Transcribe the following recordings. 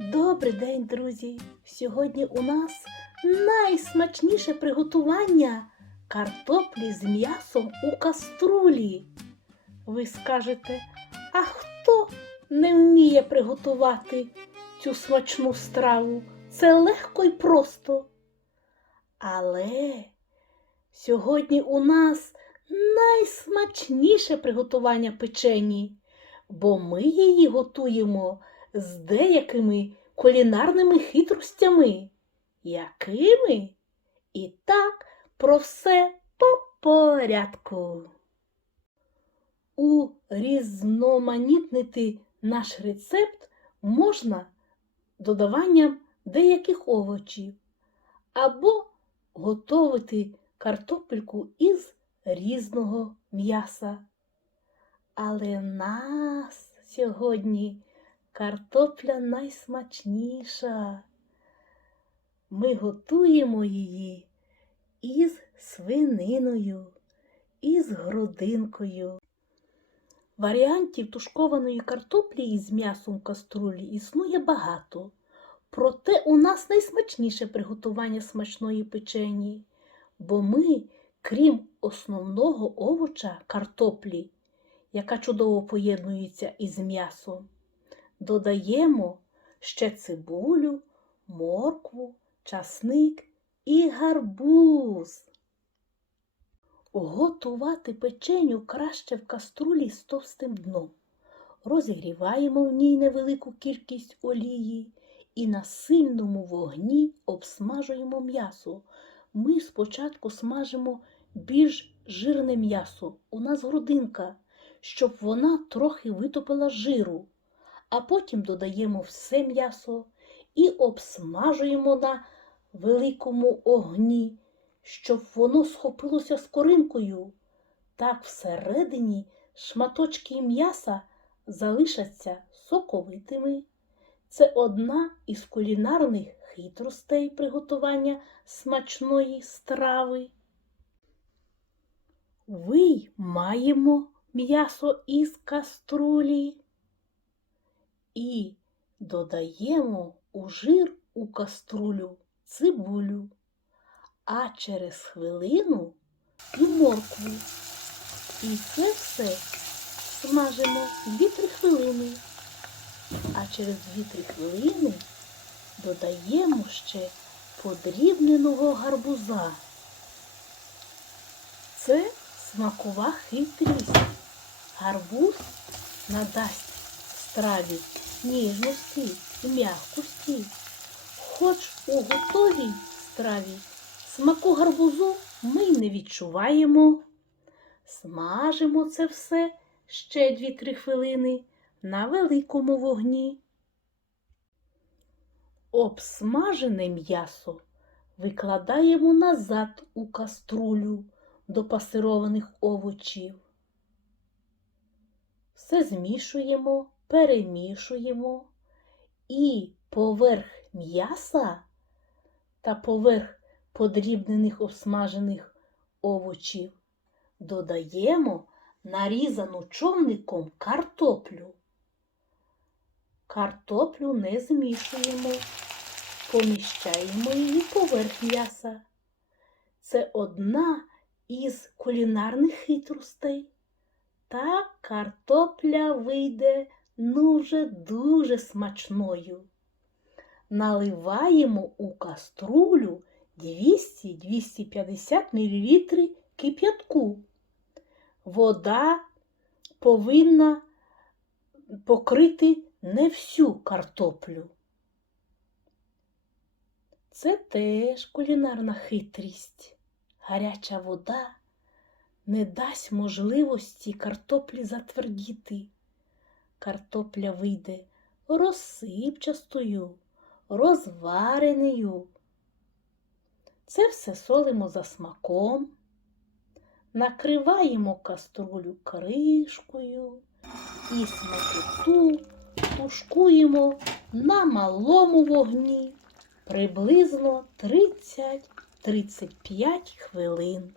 Добрий день, друзі! Сьогодні у нас найсмачніше приготування картоплі з м'ясом у каструлі. Ви скажете, а хто не вміє приготувати цю смачну страву? Це легко і просто. Але сьогодні у нас найсмачніше приготування печені, бо ми її готуємо з деякими кулінарними хитростями. Якими? І так про все по порядку. Урізноманітнити наш рецепт можна додаванням деяких овочів або готувати картопельку із різного м'яса. Але нас сьогодні картопля найсмачніша. Ми готуємо її із свининою, із грудинкою. Варіантів тушкованої картоплі із м'ясом в каструлі існує багато. Проте у нас найсмачніше приготування смачної печені, бо ми, крім основного овоча картоплі, яка чудово поєднується із м'ясом, додаємо ще цибулю, моркву, часник і гарбуз. Готувати печеню краще в каструлі з товстим дном. Розігріваємо в ній невелику кількість олії і на сильному вогні обсмажуємо м'ясо. Ми спочатку смажимо більш жирне м'ясо, у нас грудинка, щоб вона трохи витопила жиру, а потім додаємо все м'ясо і обсмажуємо на великому огні, щоб воно схопилося з коринкою. Так всередині шматочки м'яса залишаться соковитими. Це одна із кулінарних хитростей приготування смачної страви. Виймаємо м'ясо із каструлі і додаємо у жир у каструлю цибулю, а через хвилину і моркву. І це все смажимо 2-3 хвилини. А через 2-3 хвилини додаємо ще подрібненого гарбуза. Це смакова хитрість. Гарбуз надасть страві ніжності і м'якості. Хоч у готовій страві смаку гарбузу ми й не відчуваємо. Смажимо це все ще 2-3 хвилини на великому вогні. Обсмажене м'ясо викладаємо назад у каструлю до пасированих овочів. Все змішуємо, перемішуємо і поверх м'яса та поверх подрібнених обсмажених овочів додаємо нарізану човником картоплю. Картоплю не змішуємо, поміщаємо її поверх м'яса. Це одна із кулінарних хитростей. Так картопля вийде ну вже дуже смачною. Наливаємо у каструлю 200-250 мл кип'ятку. Вода повинна покрити не всю картоплю. Це теж кулінарна хитрість. Гаряча вода не дасть можливості картоплі затвердіти. Картопля вийде розсипчастою, розвареною. Це все солимо за смаком, накриваємо каструлю кришкою і смакоту тушкуємо на малому вогні приблизно 30-35 хвилин.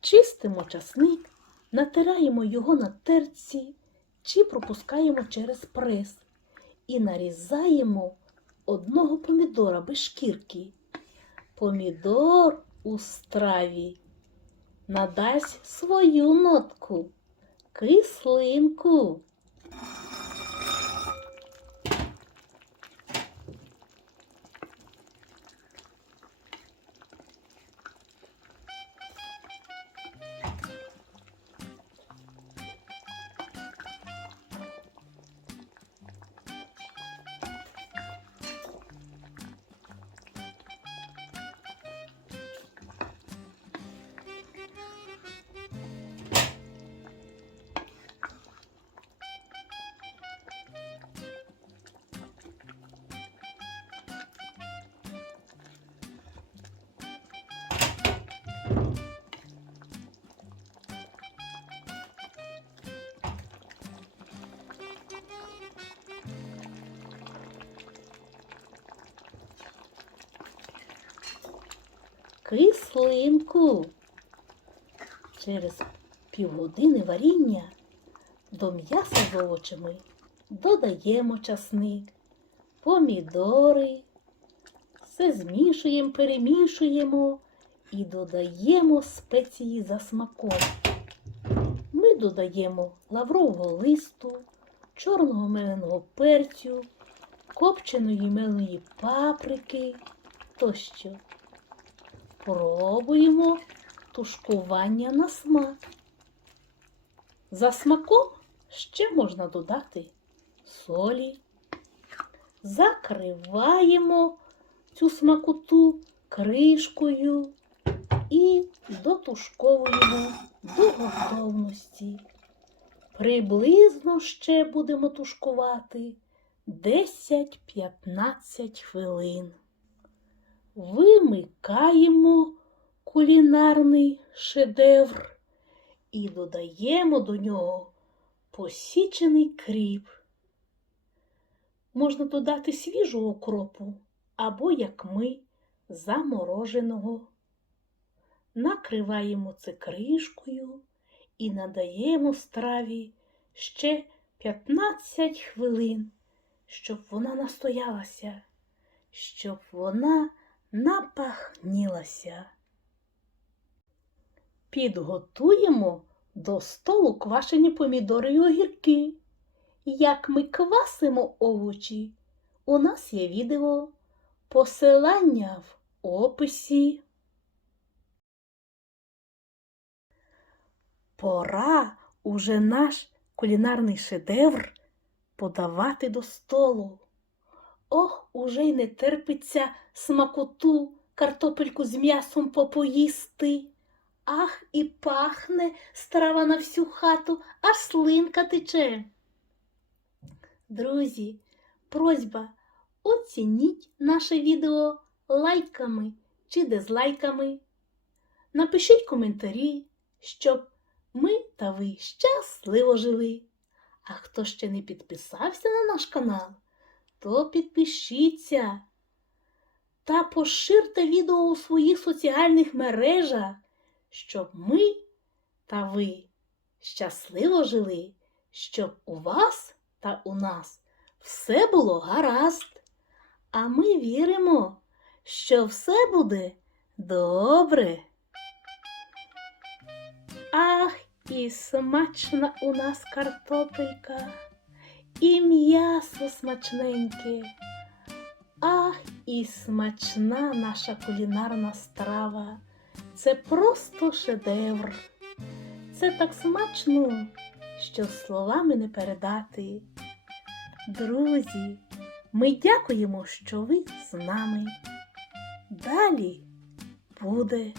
Чистимо часник, натираємо його на терці чи пропускаємо через прес і нарізаємо одного помідора без шкірки. Помідор у страві надасть свою нотку, кислинку. Кислинку. Через півгодини варіння до м'яса з овочами додаємо часник, помідори, все змішуємо, перемішуємо і додаємо спеції за смаком. Ми додаємо лаврового листу, чорного меленого перцю, копченої меленої паприки тощо. Пробуємо тушкування на смак. За смаком ще можна додати солі. Закриваємо цю смакоту кришкою і дотушковуємо до готовності. Приблизно ще будемо тушкувати 10-15 хвилин вимикаємо кулінарний шедевр і додаємо до нього посічений кріп. Можна додати свіжого окропу або, як ми, замороженого. Накриваємо це кришкою і надаємо страві ще 15 хвилин, щоб вона настоялася, щоб вона напахнілася. Підготуємо до столу квашені помідори й огірки. Як ми квасимо овочі, у нас є відео, посилання в описі. Пора уже наш кулінарний шедевр подавати до столу. Ох, уже й не терпиться смакоту, картопельку з м'ясом попоїсти. Ах, і пахне страва на всю хату, аж слинка тече. Друзі, просьба, оцініть наше відео лайками чи дизлайками. Напишіть коментарі, щоб ми та ви щасливо жили. А хто ще не підписався на наш канал, то підпишіться та поширте відео у своїх соціальних мережах, щоб ми та ви щасливо жили, щоб у вас та у нас все було гаразд. А ми віримо, що все буде добре. Ах, і смачна у нас картопелька, і м'ясо смачненьке. Ах, і смачна наша кулінарна страва. Це просто шедевр. Це так смачно, що словами не передати. Друзі, ми дякуємо, що ви з нами. Далі буде.